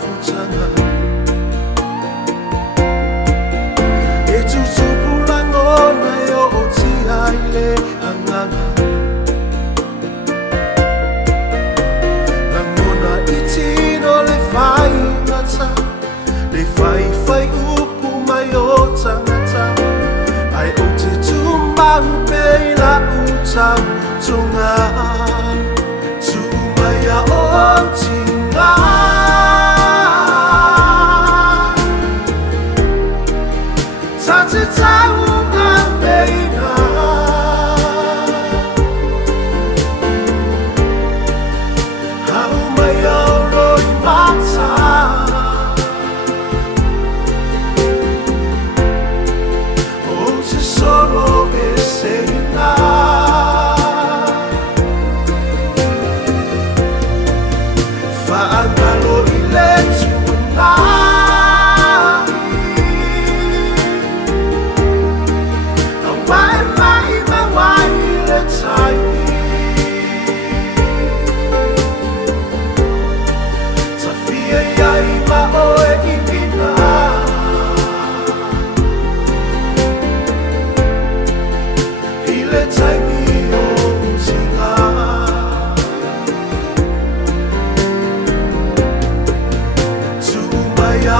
futanga e tu supulangona yo otia ile anganga nangona itino le fai ngata le fai upu mayota ngata ai ote tu mahupe la uta tunga tu maya otinga tate tau ameina hau maya roi mata ote solo eseina fa'angalo ile tunai awai mai ile tai tafia yai ma oe ipina ile tai mi o tinga ya